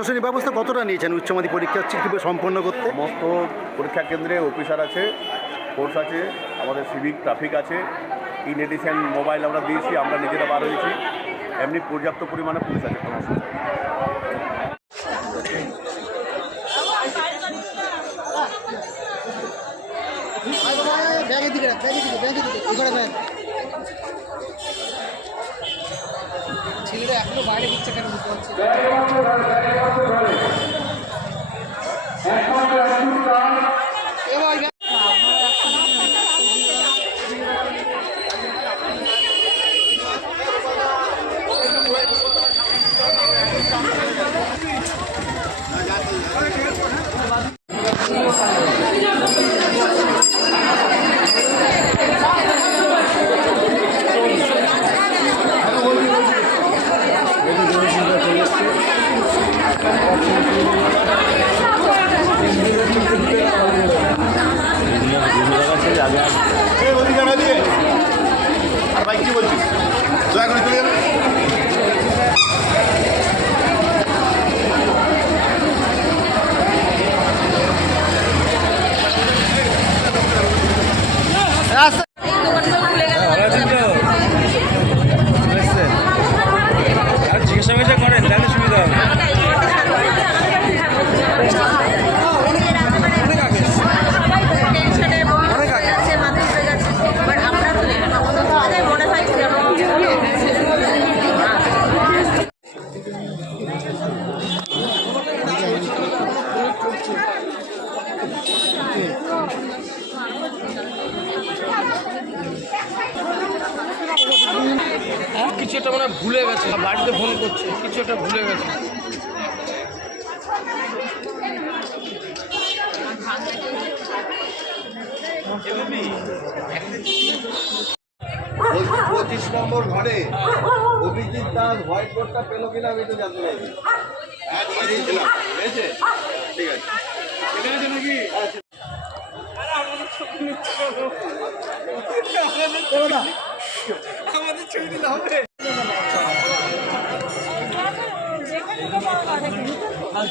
প্রশাসনিক ব্যবস্থা কতটা নিয়েছেন? উচ্চ মাধ্যমিক পরীক্ষা ঠিকভাবে সম্পন্ন করতে? সমস্ত পরীক্ষা কেন্দ্রে অফিসার আছে ফোর্স আছে আমাদের সিভিক ট্রাফিক আছে ইন এডিশন মোবাইল আমরা দিয়েছি আমরা নিজেরা বার হয়েছি। এমনি পর্যাপ্ত পরিমাণে পুলিশ আছে। কোনো ব্যাগের দিকে ব্যাগের দিকে ব্যাগের দিকে এই ব্যাগ ছেলেরা এখনও বাইরে দিচ্ছে কেন? বুঝতে পারছি কিছু একটা মানে ভুলে গেছে। বাড়িতে ফোন করছে। কিছু একটা ভুলে গেছে। পঁচিশ নম্বর ঘরে অভিজিৎ দাস হোয়াইট বোর্ডটা পেল কিনা আমি তো জানতে 아무튼 조율이 나오네. 아,